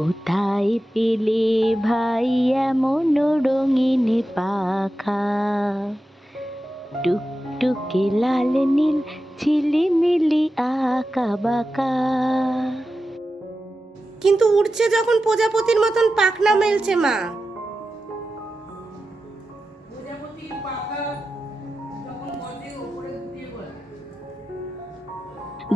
কোথায় পেলে ভাই এমন রঙিন পাখা? টুকটুকে লাল নীল ঝিলিমিলি আঁকা বাঁকা। কিন্তু উড়ছে যখন প্রজাপতির মতন পাখনা মেলছে মা।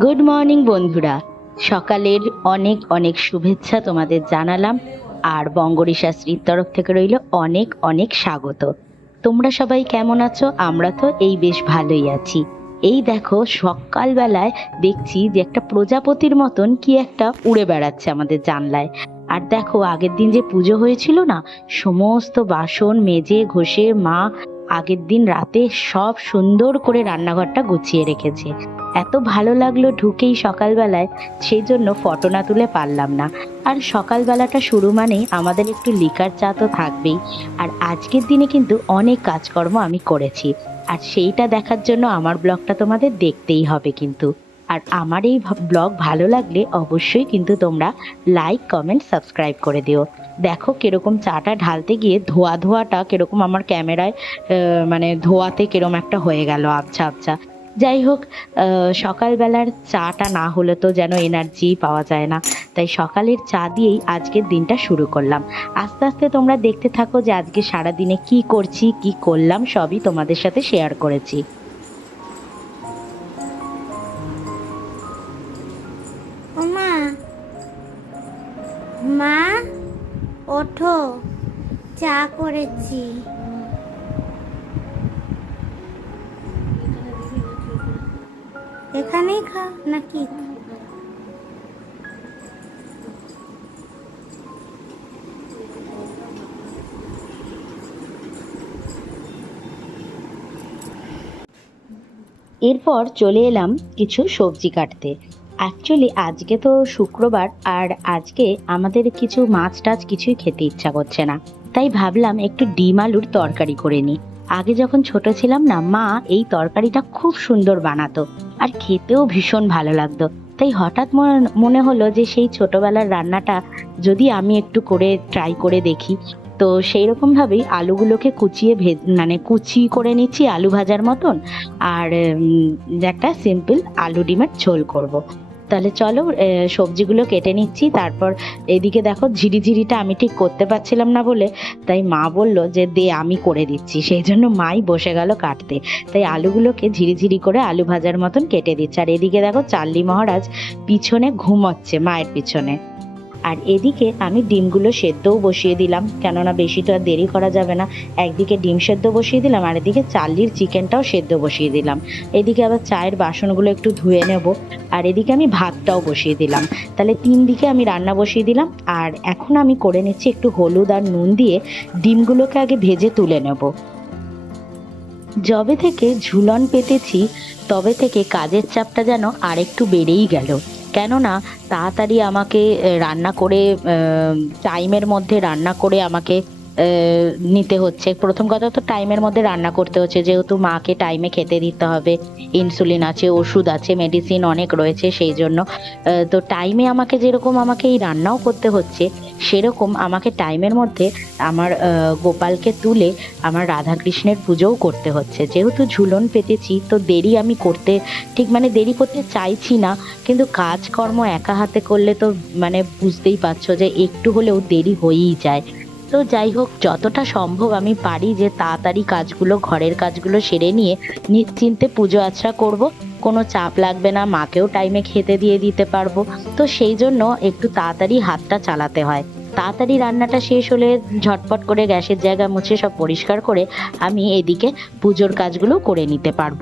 গুড মর্নিং বন্ধুরা। সকালের অনেক অনেক শুভেচ্ছা তোমাদের জানালাম আর বঙ্গরী শাস্ত্রীর তরফ থেকে রইল অনেক অনেক স্বাগত। তোমরা সবাই কেমন আছো? আমরা তো এই বেশ ভালোই আছি। এই দেখো, সকালবেলায় দেখছি যে একটা প্রজাপতির মতন কি একটা উড়ে বেড়াচ্ছে আমাদের জানলায়। আর দেখো, আগের দিন যে পুজো হয়েছিল না, সমস্ত বাসন, মেজে, ঘষে, মা আগের দিন রাতে সব সুন্দর করে রান্নাঘরটা গুছিয়ে রেখেছে। এত ভালো লাগল ঢুকেই সকালবেলায় সেই জন্য ফটো না তুলে পারলাম না। আর সকালবেলাটা শুরু মানে আমাদের একটু লিকার চা তো থাকবেই। আর আজকের দিনে কিন্তু অনেক কাজকর্ম আমি করেছি। আর সেইটা দেখার জন্য আমার ব্লগটা তোমাদের দেখতেই হবে কিন্তু। আর আমার এই ব্লগ ভালো লাগলে অবশ্যই কিন্তু তোমরা লাইক কমেন্ট সাবস্ক্রাইব করে দিও। দেখো কীরকম চাটা ঢালতে গিয়ে ধোয়া ধোয়াটা কীরকম আমার ক্যামেরায় মানে ধোয়াতে কিরম একটা হয়ে গেল, আবছা আবছা। যাই হোক সকালবেলার চাটা না হলে তো যেন এনার্জি পাওয়া যায় না। তাই সকালের চা দিয়েই আজকের দিনটা শুরু করলাম। আস্তে আস্তে তোমরা দেখতে থাকো যে আজকে সারা দিনে কি করছি, কি করলাম, সবই তোমাদের সাথে শেয়ার করেছি। মা ওঠো চা করেছি। এখানেই খা নাকি? এরপর চলে এলাম কিছু সবজি কাটতে। অ্যাকচুয়ালি আজকে তো শুক্রবার আর আজকে আমাদের কিছু মাছ টাছ কিছুই খেতে ইচ্ছা করছে না। তাই ভাবলাম একটু ডিম আলুর তরকারি করে নিই। আগে যখন ছোট ছিলাম না, মা এই তরকারিটা খুব সুন্দর বানাতো আর খেতেও ভীষণ ভালো লাগতো। তাই হঠাৎ মনে- হলো যে সেই ছোটবেলার রান্নাটা যদি আমি একটু করে ট্রাই করে দেখি। তো সেই রকম ভাবেই আলুগুলোকে কুচিয়ে ভেজ মানে কুচি করে নিচ্ছি আলু ভাজার মতন। আর একটা সিম্পল আলু ডিমের ঝোল করব। তাহলে চলো সবজিগুলো কেটে নিচ্ছি। তারপর এদিকে দেখো, ঝিরিঝিরিটা আমি ঠিক করতে পারছিলাম না বলে, তাই মা বলল যে, দে, আমি করে দিচ্ছি। সেই জন্য মাই বসে গেল কাটতে। তাই আলুগুলোকে ঝিরিঝিরি করে আলু ভাজার মতন কেটে দিচ্ছে। আর এদিকে দেখো চার্লি মহারাজ পিছনে ঘুমাচ্ছে, মায়ের পিছনে। আর এদিকে আমি ডিমগুলো সেদ্ধও বসিয়ে দিলাম, কেননা বেশি তো আর দেরি করা যাবে না। একদিকে ডিম সেদ্ধ বসিয়ে দিলাম, আর এদিকে চার্লির চিকেনটাও সেদ্ধ বসিয়ে দিলাম। এদিকে আবার চায়ের বাসনগুলো একটু ধুয়ে নেব, আর এদিকে আমি ভাতটাও বসিয়ে দিলাম। তাহলে তিন দিকে আমি রান্না বসিয়ে দিলাম, আর এখন আমি করে নিচ্ছি একটু হলুদ আর নুন দিয়ে ডিমগুলোকে আগে ভেজে তুলে নেব। যবে থেকে ঝুলন পেতেছি, তবে থেকে কাজের চাপটা যেন আরেকটু বেড়েই গেল। কেননা তাড়াতাড়ি আমাকে রান্না করে টাইমের মধ্যে রান্না করে আমাকে নিতে হচ্ছে। প্রথম কথা তো টাইমের মধ্যে রান্না করতে হচ্ছে। যেহেতু মাকে টাইমে খেতে দিতে হবে ইনসুলিন আছে, ওষুধ আছে মেডিসিন অনেক রয়েছে, সেই জন্য তো টাইমে আমাকে যেরকম আমাকে এই রান্নাও করতে হচ্ছে, সেরকম আমাকে টাইমের মধ্যে আমার গোপালকে তুলে আমার রাধাকৃষ্ণের পুজোও করতে হচ্ছে। যেহেতু ঝুলন পেতেছি, তো দেরি আমি করতে, ঠিক মানে দেরি করতে চাইছি না, কিন্তু কাজকর্ম একা হাতে করলে তো মানে বুঝতেই পারছ যে একটু হলেও দেরি হয়েই যায়। তো যাই হোক, যতটা সম্ভব আমি পারি যে তাড়াতাড়ি কাজগুলো, ঘরের কাজগুলো সেরে নিয়ে নিশ্চিন্তে পুজো আচরা করব। কোনো চাপ লাগবে না, মাকেও টাইমে খেতে দিয়ে দিতে পারব। তো সেই জন্য একটু তাড়াতাড়ি হাতটা চালাতে হয়। তাড়াতাড়ি রান্নাটা শেষ হলে ঝটপট করে গ্যাসের জায়গা মুছে সব পরিষ্কার করে আমি এদিকে পুজোর কাজগুলো করে নিতে পারব।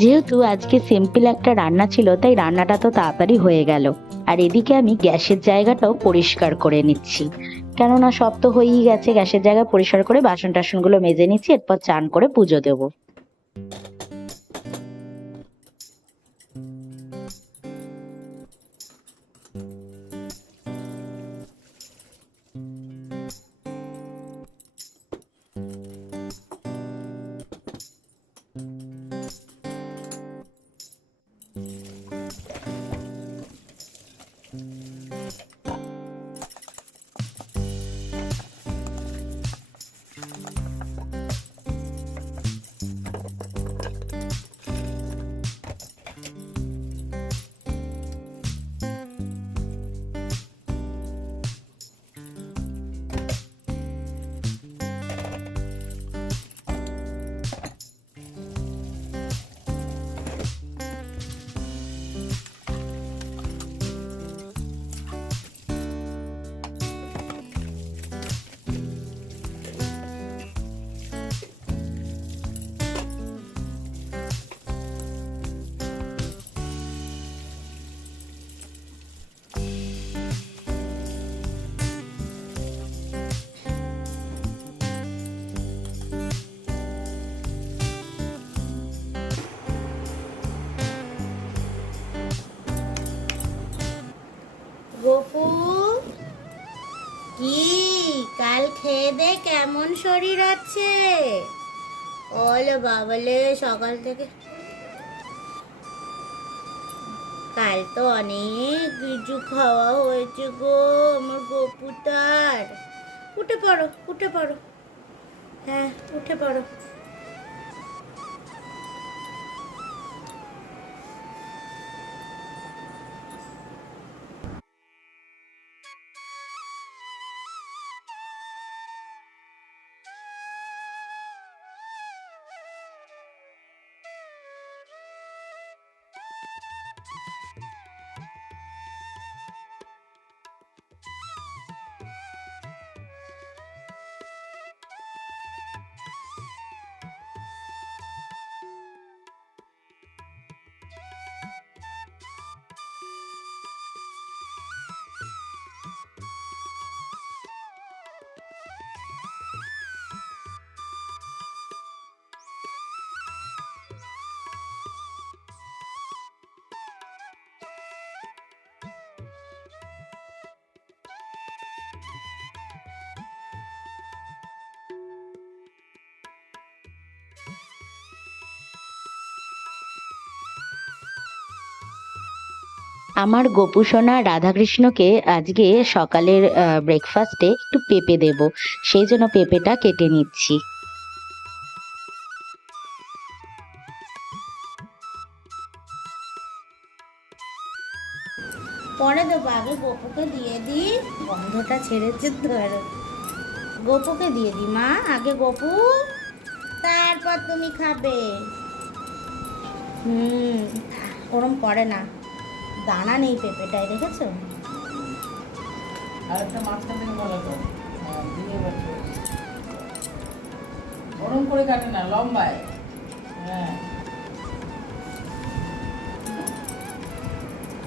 যেহেতু আজকে সিম্পল একটা রান্না ছিল, তাই রান্নাটা তো তাড়াতাড়ি হয়ে গেল। আর এদিকে আমি গ্যাসের জায়গাটাও পরিষ্কার করে নিচ্ছি। কেননা সব তো হয়েই গেছে, গ্যাসের জায়গা পরিষ্কার করে বাসন টাসনগুলো মেজে নিচ্ছি, এরপর চান করে পুজো দেবো। কেমন শরীর আছে ওলে বাবালে, সকাল থেকে কাল তো অনেক কিছু খাওয়া হয়েছে গো আমার গোপুতার উঠে পড়ো উঠে পড়ো। হ্যাঁ উঠে পড়ো। আমার গোপুসোনা রাধাকৃষ্ণকে আজকে সকালের ব্রেকফাস্টে একটু পেঁপে দেব। সেই জন্য পেঁপেটা কেটে নিচ্ছি। পরে দেবো, আগে গোপুকে দিয়ে দিই। গন্ধটা ছেড়েছে আর। গোপুকে দিয়ে দিই, মা। আগে গোপু, তারপর তুমি খাবে। হুম ওরম করে না। দানা নেই পেঁপেটায় আর একটা বলো তো। হ্যাঁ। করে কাটে না লম্বায়। হ্যাঁ।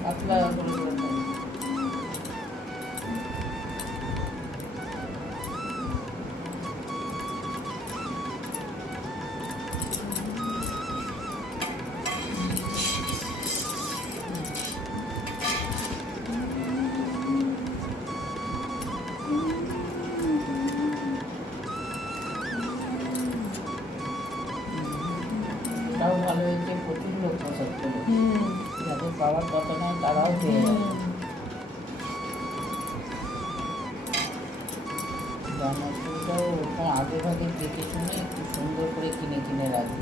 পাতলা আগে ভাগে দেখে শুনে একটু সুন্দর করে কিনে কিনে রাখবে।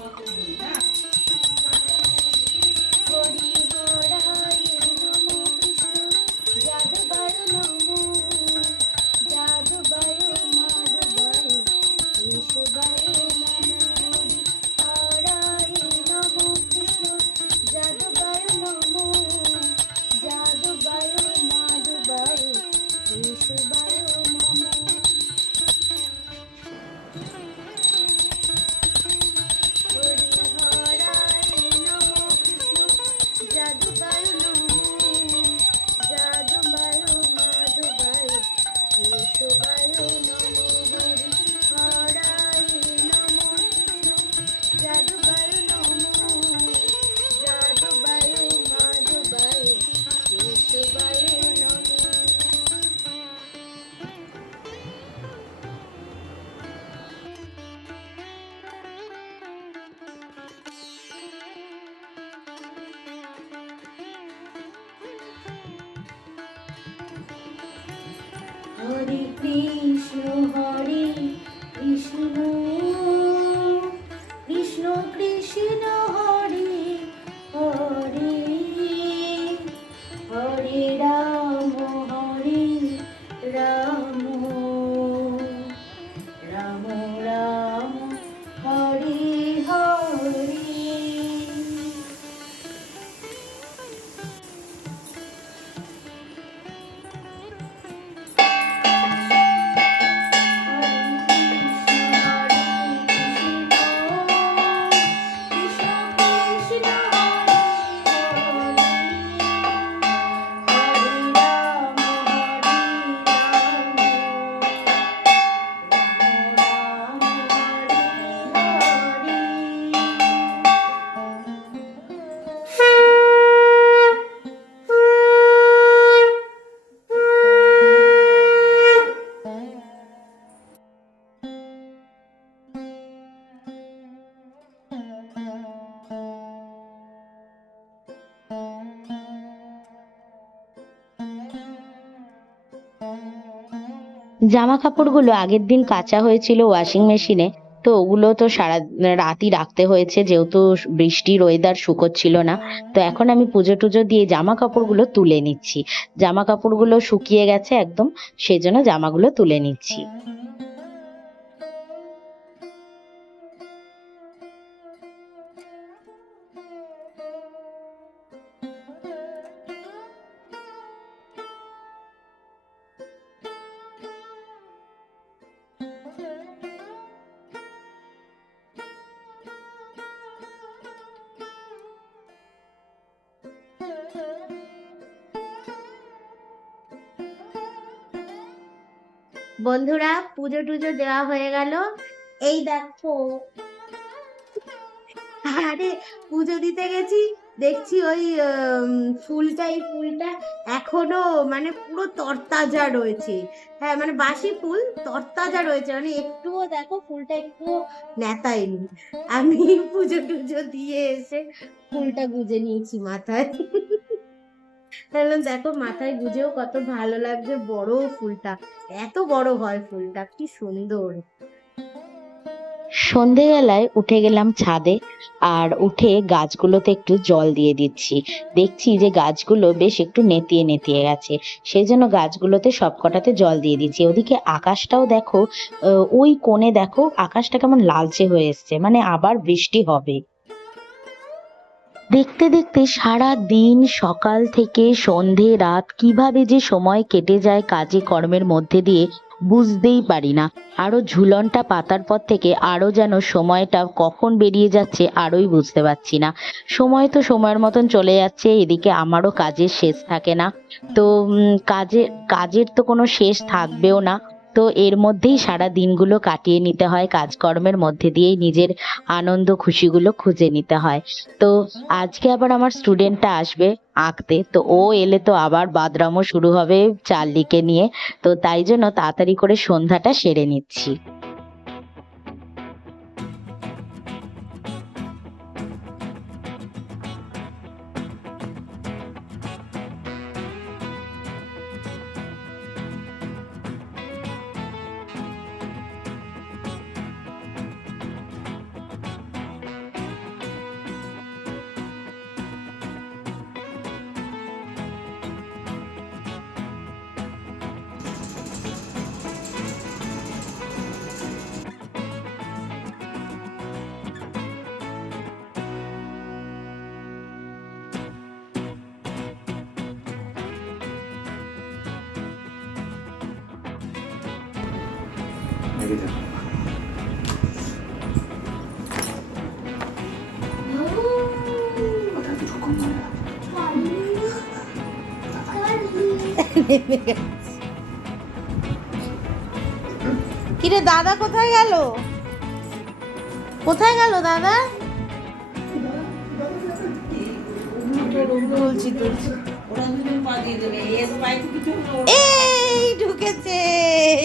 Thank you. you. জামা কাপড়গুলো আগের দিন কাঁচা হয়েছিল ওয়াশিং মেশিনে, তো ওগুলো তো সারা রাতই রাখতে হয়েছে, যেহেতু বৃষ্টির ওয়েদার শুকোচ্ছিল না। তো এখন আমি পুজো টুজো দিয়ে জামা কাপড়গুলো তুলে নিচ্ছি। জামা কাপড়গুলো শুকিয়ে গেছে একদম, সেজন্য জামাগুলো তুলে নিচ্ছি। বন্ধুরা পুজো টুজো দেওয়া হয়ে গেল। এই দেখো। আরে, পুজো দিতে গেছি। দেখছি ওই ফুলটা, এই ফুলটা এখনও মানে পুরো তরতাজা রয়েছে। হ্যাঁ মানে বাসি ফুল তরতাজা রয়েছে। মানে একটুও দেখো, ফুলটা একটুও নেতায়নি। আমি পুজো টুজো দিয়ে এসে ফুলটা গুজে নিয়েছি মাথায়। তাহলে দেখো মাথায় গুজেও কত ভালো লাগছে বড় ফুলটা। এত বড় হয় ফুলটা, কি সুন্দর। সন্ধেবেলায় উঠে গেলাম ছাদে আর উঠে গাছগুলোতে একটু জল দিয়ে দিচ্ছি। দেখছি যে গাছগুলো বেশ একটু নেতিয়ে নেতিয়ে গেছে। সেই জন্য গাছগুলোতে সবকটাতে জল দিয়ে দিচ্ছি। ওদিকে আকাশটাও দেখো ওই কোণে দেখো আকাশটা কেমন লালচে হয়ে এসছে। মানে আবার বৃষ্টি হবে। দেখতে দেখতে সারা দিন, সকাল থেকে সন্ধে, রাত কীভাবে যে সময় কেটে যায় কাজে কর্মের মধ্যে দিয়ে বুঝতেই পারি না। আরও ঝুলনটা পাতার পর থেকে আরও যেন সময়টা কখন বেরিয়ে যাচ্ছে আরোই বুঝতে পারছি না। সময় তো সময়ের মতন চলে যাচ্ছে, এদিকে আমারও কাজের শেষ থাকে না। তো কাজের কাজের তো কোনো শেষ থাকবেও না। তো এর মধ্যেই সারা দিনগুলো কাটিয়ে নিতে হয়, কাজকর্মের মধ্যে দিয়েই নিজের আনন্দ, খুশিগুলো খুঁজে নিতে হয়। তো আজকে আবার আমার স্টুডেন্টটা আসবে আঁকতে, তো ও এলে তো আবার বাদরামও শুরু হবে চার্লিকে নিয়ে। তো তাই জন্য তাড়াতাড়ি করে সন্ধ্যাটা সেরে নিচ্ছি। ধরে না। কিরে দাদা কোথায় গেল কোথায় গেল দাদা তুলছি তুলছি দেবে। এই ঢুকেছে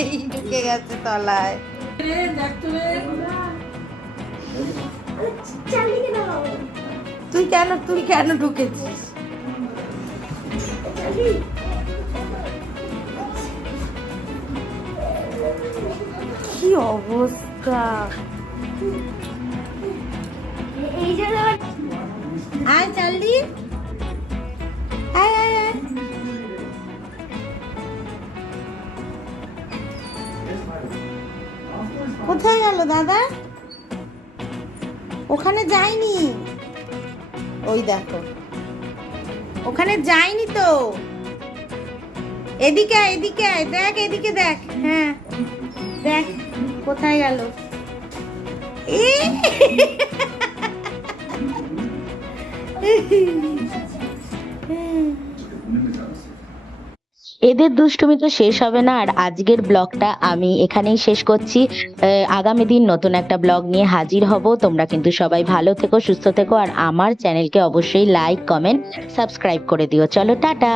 এই ঢুকে গেছে তলায়। তুই কেন তুই কেন ঢুকেছিস? কি অবস্থা? আয় আয় আয় আয়। কোথায় গেল দাদা? ওখানে যায়নি। ওই দেখো। ওখানে যায়নি তো। এদিকে এদিকে দেখ এদিকে দেখ। হ্যাঁ দেখ, কোথায় গেল। এ! এদের দুষ্টুমি তো শেষ হবে না। আর আজকের ব্লগটা আমি এখানেই শেষ করছি। আগামী দিন নতুন একটা ব্লগ নিয়ে হাজির হব। তোমরা কিন্তু সবাই ভালো থেকো, সুস্থ থেকো। আর আমার চ্যানেলকে অবশ্যই লাইক কমেন্ট সাবস্ক্রাইব করে দিও। চলো, টাটা!